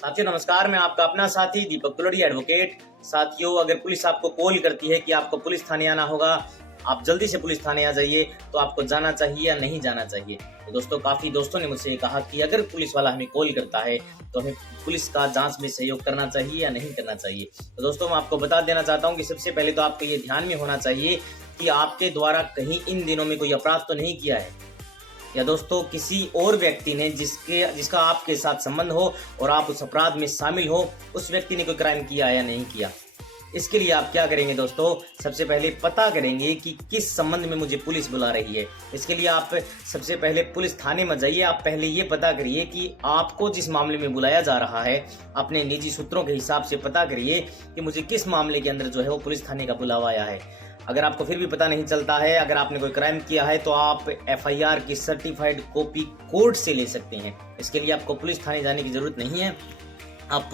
साथियों नमस्कार, मैं आपका अपना साथी दीपक तुलड़ी एडवोकेट। साथियों, अगर पुलिस आपको कॉल करती है कि आपको पुलिस थाने आना होगा, आप जल्दी से पुलिस थाने आ जाइए, तो आपको जाना चाहिए या नहीं जाना चाहिए। तो दोस्तों, काफी दोस्तों ने मुझसे कहा कि अगर पुलिस वाला हमें कॉल करता है तो हमें पुलिस का जांच में सहयोग करना चाहिए या नहीं करना चाहिए। तो दोस्तों, मैं आपको बता देना चाहता हूँ कि सबसे पहले तो आपको ये ध्यान में होना चाहिए कि आपके द्वारा कहीं इन दिनों में कोई अपराध तो नहीं किया है, या दोस्तों किसी और व्यक्ति ने जिसका आपके साथ संबंध हो और आप उस अपराध में शामिल हो, उस व्यक्ति ने कोई क्राइम किया या नहीं किया। इसके लिए आप क्या करेंगे दोस्तों, सबसे पहले पता करेंगे कि किस संबंध में मुझे पुलिस बुला रही है। इसके लिए आप सबसे पहले पुलिस थाने में जाइए। आप पहले ये पता करिए कि आपको जिस मामले में बुलाया जा रहा है, अपने निजी सूत्रों के हिसाब से पता करिए कि मुझे किस मामले के अंदर जो है वो पुलिस थाने का बुलावा आया है। अगर आपको फिर भी पता नहीं चलता है, अगर आपने कोई क्राइम किया है, तो आप FIR की सर्टिफाइड कॉपी कोर्ट से ले सकते हैं। इसके लिए आपको पुलिस थाने जाने की जरूरत नहीं है। आप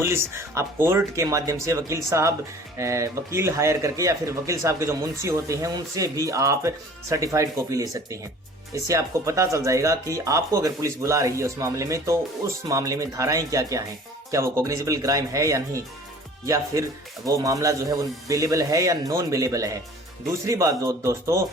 कोर्ट के माध्यम से वकील हायर करके या फिर वकील साहब के जो मुंशी होते हैं उनसे भी आप सर्टिफाइड कॉपी ले सकते हैं। इससे आपको पता चल जाएगा कि आपको अगर पुलिस बुला रही है उस मामले में, तो उस मामले में धाराएं क्या क्या हैं, क्या वो कॉग्निजेबल क्राइम है या नहीं, या फिर वो मामला जो है वो बेलेबल है या नॉन बेलेबल है। दूसरी बात दोस्तों,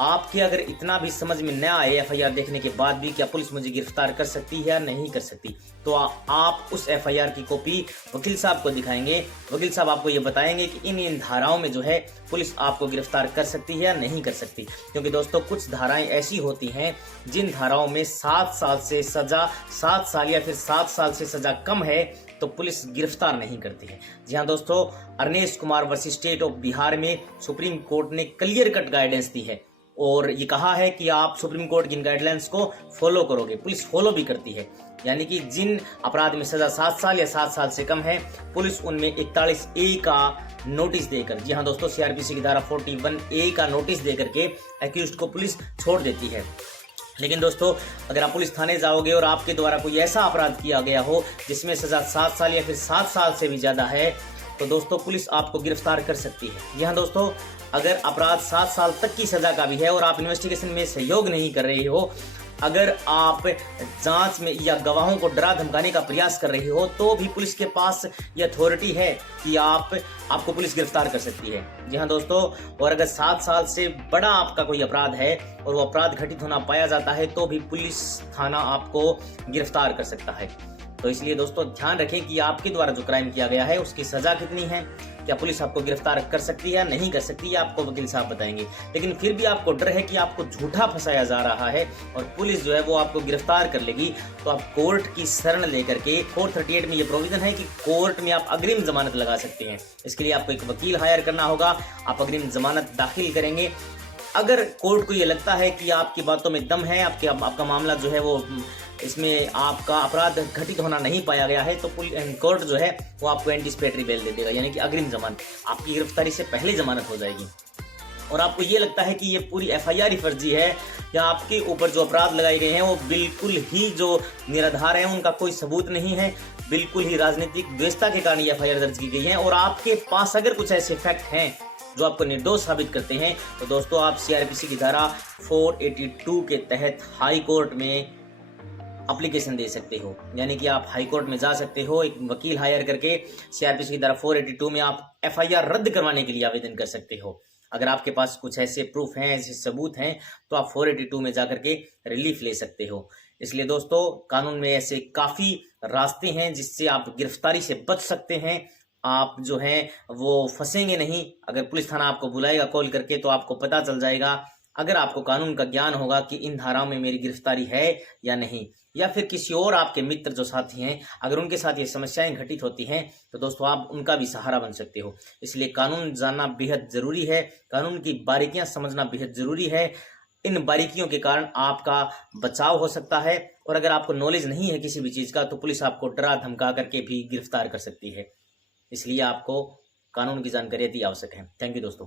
आपके अगर इतना भी समझ में न आए FIR देखने के बाद भी क्या पुलिस मुझे गिरफ्तार कर सकती है या नहीं कर सकती, तो आप उस FIR की कॉपी वकील साहब को दिखाएंगे। वकील साहब आपको ये बताएंगे कि इन धाराओं में जो है पुलिस आपको गिरफ्तार कर सकती है या नहीं कर सकती। क्योंकि दोस्तों, कुछ धाराएं ऐसी होती हैं जिन धाराओं में 7 साल से सजा, 7 साल या फिर 7 साल से सजा कम है तो पुलिस गिरफ्तार नहीं करती है। जी हाँ दोस्तों, Arnesh Kumar versus state of Bihar में सुप्रीम कोर्ट ने क्लियर कट गाइडेंस दी है और ये कहा है कि आप सुप्रीम कोर्ट की गाइडलाइंस को फॉलो करोगे। पुलिस फॉलो भी करती है, यानी कि जिन अपराध में सजा 7 साल या 7 साल से कम है, पुलिस उनमें 41A का नोटिस देकर, जी हाँ दोस्तों, CRPC की धारा 41A का नोटिस देकर के एक्यूज्ड को पुलिस छोड़ देती है। लेकिन दोस्तों, अगर आप पुलिस थाने जाओगे और आपके द्वारा कोई ऐसा अपराध किया गया हो जिसमें सजा 7 साल या फिर 7 साल से भी ज्यादा है, तो दोस्तों पुलिस आपको गिरफ्तार कर सकती है। यहाँ दोस्तों, अगर अपराध 7 साल तक की सजा का भी है और आप इन्वेस्टिगेशन में सहयोग नहीं कर रहे हो, अगर आप जांच में या गवाहों को डरा धमकाने का प्रयास कर रहे हो, तो भी पुलिस के पास ये अथॉरिटी है कि आपको पुलिस गिरफ्तार कर सकती है। जी हाँ दोस्तों, और अगर 7 साल से बड़ा आपका कोई अपराध है और वो अपराध घटित होना पाया जाता है, तो भी पुलिस थाना आपको गिरफ्तार कर सकता है। तो इसलिए दोस्तों, ध्यान रखें कि आपके द्वारा जो क्राइम किया गया है उसकी सजा कितनी है, क्या पुलिस आपको गिरफ्तार कर सकती है या नहीं कर सकती, ये आपको वकील साहब बताएंगे। लेकिन फिर भी आपको डर है कि आपको झूठा फंसाया जा रहा है और पुलिस जो है वो आपको गिरफ्तार कर लेगी, तो आप कोर्ट की शरण लेकर के 438 में ये प्रोविजन है कि कोर्ट में आप अग्रिम जमानत लगा सकते हैं। इसके लिए आपको एक वकील हायर करना होगा, आप अग्रिम जमानत दाखिल करेंगे। अगर कोर्ट को ये लगता है कि आपकी बातों में दम है, आपका मामला जो है वो इसमें आपका अपराध घटित होना नहीं पाया गया है, तो कोर्ट जो है वो आपको एंटीसिपेटरी बेल दे देगा, यानी कि अग्रिम जमानत, आपकी गिरफ्तारी से पहले जमानत हो जाएगी। और आपको ये लगता है कि ये पूरी FIR ही फर्जी है या आपके ऊपर जो अपराध लगाए गए हैं वो बिल्कुल ही जो निराधार है, उनका कोई सबूत नहीं है, बिल्कुल ही राजनीतिक द्वेषता के कारण ये FIR दर्ज की गई है, और आपके पास अगर कुछ ऐसे फैक्ट हैं जो आपको निर्दोष साबित करते हैं, तो दोस्तों आप CRPC की धारा 482 के तहत हाई कोर्ट में एप्लीकेशन दे सकते हो। यानी कि आप हाई कोर्ट में जा सकते हो, एक वकील हायर करके CRPC की धारा 482 में आप FIR रद्द करवाने के लिए आवेदन कर सकते हो। अगर आपके पास कुछ ऐसे प्रूफ हैं, ऐसे सबूत हैं, तो आप 482 में जाकर के रिलीफ ले सकते हो। इसलिए दोस्तों, कानून में ऐसे काफी रास्ते हैं जिससे आप गिरफ्तारी से बच सकते हैं। आप जो हैं वो फंसेंगे नहीं। अगर पुलिस थाना आपको बुलाएगा कॉल करके, तो आपको पता चल जाएगा, अगर आपको कानून का ज्ञान होगा कि इन धाराओं में मेरी गिरफ्तारी है या नहीं, या फिर किसी और आपके मित्र जो साथी हैं, अगर उनके साथ ये समस्याएं घटित होती हैं, तो दोस्तों आप उनका भी सहारा बन सकते हो। इसलिए कानून जानना बेहद जरूरी है, कानून की बारीकियां समझना बेहद जरूरी है। इन बारीकियों के कारण आपका बचाव हो सकता है, और अगर आपको नॉलेज नहीं है किसी भी चीज का, तो पुलिस आपको डरा धमका करके भी गिरफ्तार कर सकती है। इसलिए आपको कानून की जानकारी अति आवश्यक है। थैंक यू दोस्तों।